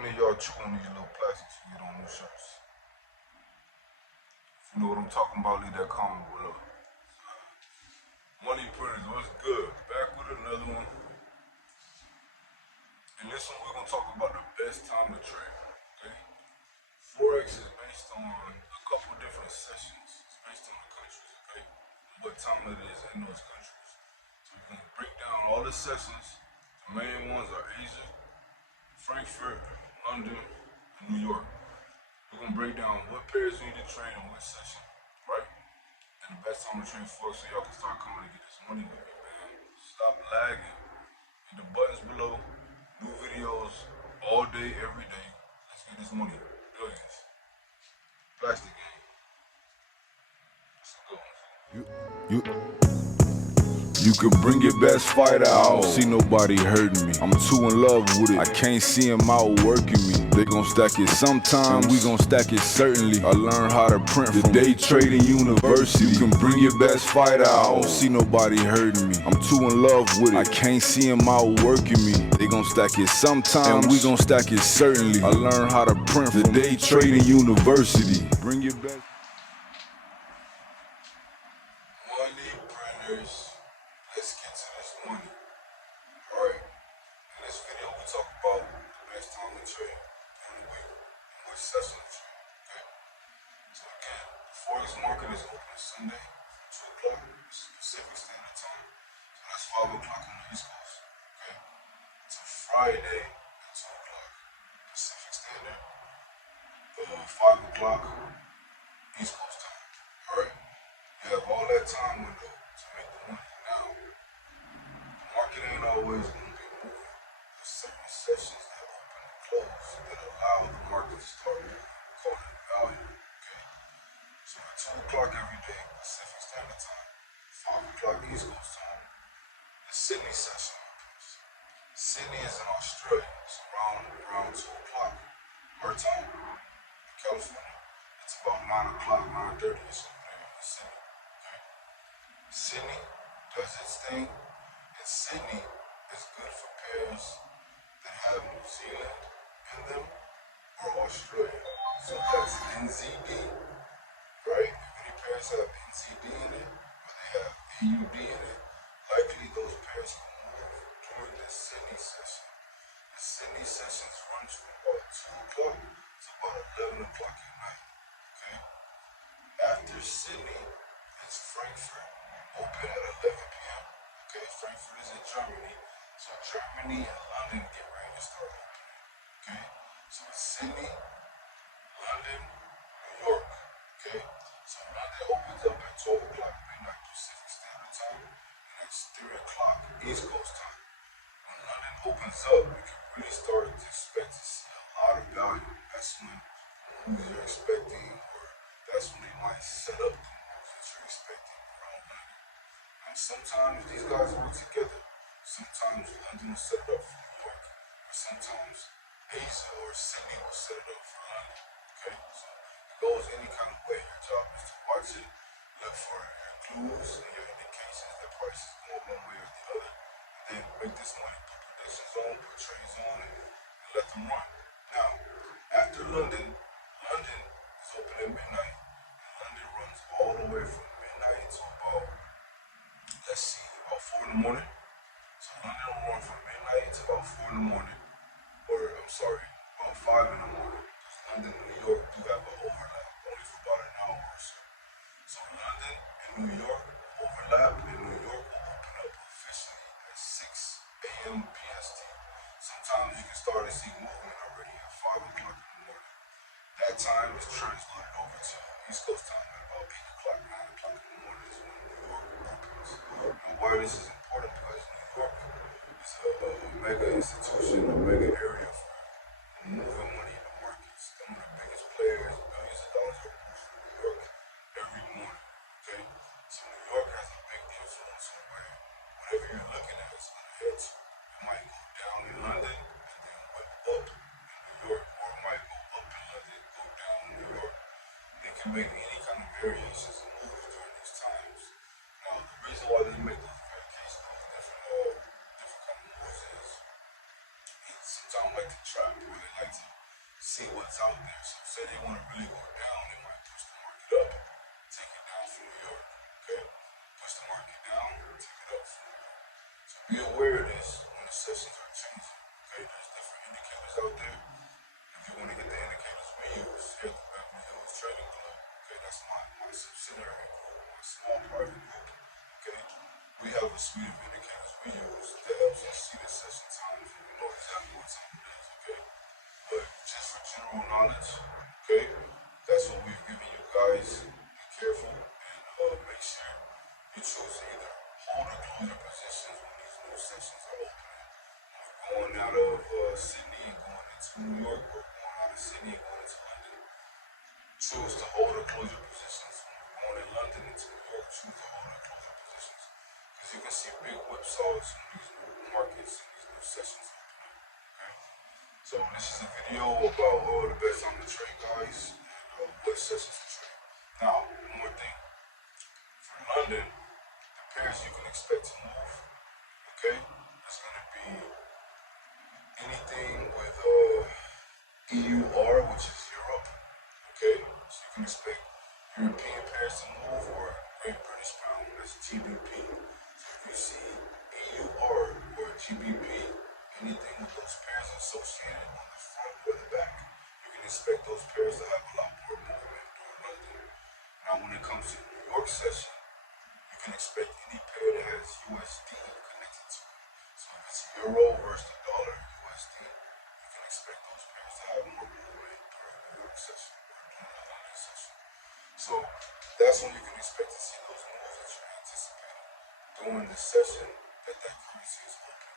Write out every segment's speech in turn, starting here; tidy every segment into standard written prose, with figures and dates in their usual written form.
many of y'all chew on these little plastics you get on new shirts? If you know what I'm talking about, leave that comment below. Money printers, what's good? Back with another one. In this one, we're gonna talk about the best time to trade. Okay? Forex is based on a couple different sessions. It's based on the countries, okay? What time it is in those countries. So we're gonna break down all the sessions. The main ones are Asia, Frankfurt, London, and New York. We're gonna break down what pairs you need to trade in what session, right? And the best time to trade Forex so y'all can start coming to get this money with me, man. Stop lagging. Hit the buttons below. New videos all day, every day. Let's get this money. Billions. Plastic game. Let's go. You can bring your best fighter out. I don't see nobody hurting me. I'm too in love with it. I can't see him out working me. They gon' stack it sometimes, we gon' stack it certainly. I learned how to print from day trading university. You can bring your best fighter out. I don't see nobody hurting me. I'm too in love with it. I can't see him out working me. They gon' stack it sometimes, and we gon' stack it certainly. I learned how to print from day trading university. Bring your best. Money printers. Let's get to this money. Alright. In this video we talk about the best time to trade during the week and which session to trade. Okay? So again, the Forex market is open Sunday from 2 o'clock Pacific Standard Time. So that's 5 o'clock on the East Coast. Okay? To Friday at 2 o'clock Pacific Standard. 5 o'clock East Coast time. Alright? You have all that time window to make the money. Now, the market ain't always going to be moving. There's certain sessions that open and close that allow the market to start moving, call it value. Okay? So at 2 o'clock every day, Pacific Standard Time, 5 o'clock East Coast time, the Sydney session opens. Sydney is in Australia. It's around 2 o'clock our time in California. It's about 9 o'clock, 9:30 or something there in Sydney. Okay? Sydney does its thing, and Sydney is good for pairs that have New Zealand in them or Australia. So that's NZD, right? If any pairs have NZD in it, or they have AUD in it, likely those pairs can move during the Sydney session. The Sydney sessions runs from about 2 o'clock to about 11 o'clock at night. Okay? After Sydney, it's Frankfurt, open at 11 p.m. Okay, Frankfurt is in Germany, so Germany and London get ready to start opening. Okay, so it's Sydney, London, New York. Okay, so London opens up at 12 o'clock midnight Pacific Standard Time, and it's 3 o'clock East Coast time. When London opens up, you can really start to expect to see a lot of value. That's when moves you're expecting, or that's when they might set up the moves that you're expecting around London. And sometimes these guys work together. Sometimes London will set it up for New York, or sometimes Asia or Sydney will set it up for London. Okay, so it goes any kind of way. Your job is to watch it, look for your clues and your indications that prices go one way or the other, and then make this money, put predictions on, put trades on, and let them run. Now, after London is open at midnight, and London runs all the way from midnight to about, let's see, about 4 in the morning. So London will run from midnight to about 4 in the morning, or I'm sorry, about 5 in the morning, because London and New York do have an overlap, only for about an hour or so. So London and New York overlap, and New York will open up officially at 6 a.m. PST. Sometimes you can start to see movement already at 5 o'clock in the morning. That time is translated over to East Coast time at about 8 o'clock, 9 o'clock in the morning is when New York opens. And why this is important, because New York is a mega institution, a mega area for moving money in the markets. Some of the biggest players, billions of dollars are moved from New York every morning. Okay? So New York has a big influence on where whatever you're looking at is going to hit. It might go down in London and then whip up in New York, or it might go up in London, go down in New York. They can make any kind of variations and moves during these times. Now, the reason why they make those variations, those different kind of moves is sometimes like to trap, or they like to see what's out there. So say they want to really go down, they might push the market up, take it down from New York. Okay, push the market down, take it up from New York. So be aware of this when the sessions are changing. Okay, there's different indicators out there. If you want to get the indicators we use here at the Beverly Hills Trading Club, okay, that's my subsidiary group, my small private group. Okay, we have a suite of indicators we use that helps us see the session times and we know exactly what time it is. Okay, but just for general knowledge, okay, that's what we've given you guys. Be careful and make sure you choose to either hold or close your positions when these new sessions are opening. Going out of Sydney and going into New York, or going out of Sydney and going into London, choose to hold or close your positions. When going in London into New York, choose to hold or close your positions. Because you can see big whipsaws in these new markets and these new sessions opening. Okay? So this is a video about the best time to trade, guys, and what sessions to trade. Now, one more thing. For London, the pairs you can expect to move, okay, it's going to be anything with EUR, which is Europe, okay? So you can expect European pairs to move, or Great British Pound, that's GBP. So if you see EUR or GBP, anything with those pairs associated on the front or the back, you can expect those pairs to have a lot more movement during London. Now when it comes to the New York session, you can expect any pair that has USD connected to it. So if it's Euro versus the dollar USD, you can expect those pairs to have more movement during the New York session or during the London session. So that's when you can expect to see those moves that you're anticipating during the session that currency is open.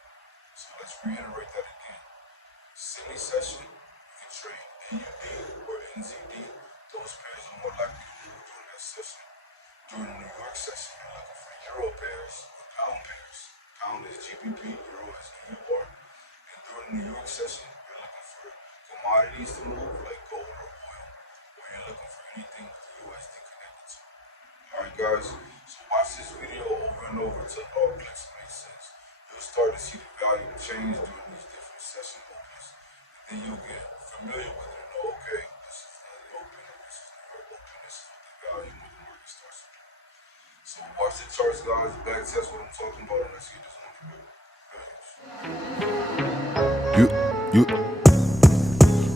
So let's reiterate that again. Sydney session, you can trade AUD or NZD. Those pairs are more likely to move during that session. During the New York session, you're looking for Euro pairs or Pound pairs. Pound is GBP, Euro is EUR. And during the New York session, you're looking for commodities to move like gold or oil, or you're looking for anything with USD connected to. Alright guys, so watch this video over and over until it all clicks and makes sense. You'll start to see the value change during these different session openings. And then you'll get familiar with it and know, okay, this is London open, this is New York open, this is what the value when the market starts to do. So watch the charts, guys, back test what I'm talking about, and let's get this one to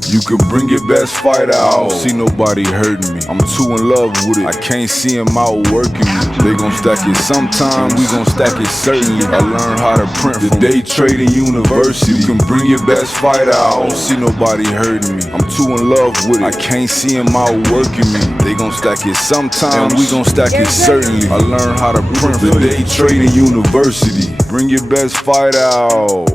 You can bring your best fight out. I don't see nobody hurting me. I'm too in love with it. I can't see him out working me. They gon' stack it sometime, we gon' stack it certainly. I learned how to print from the day trading university. You can bring your best fight out. I don't see nobody hurting me. I'm too in love with it. I can't see him out working me. They gon' stack it sometime, we gon' stack it certainly. I learned how to print from the day trading university. Bring your best fight out.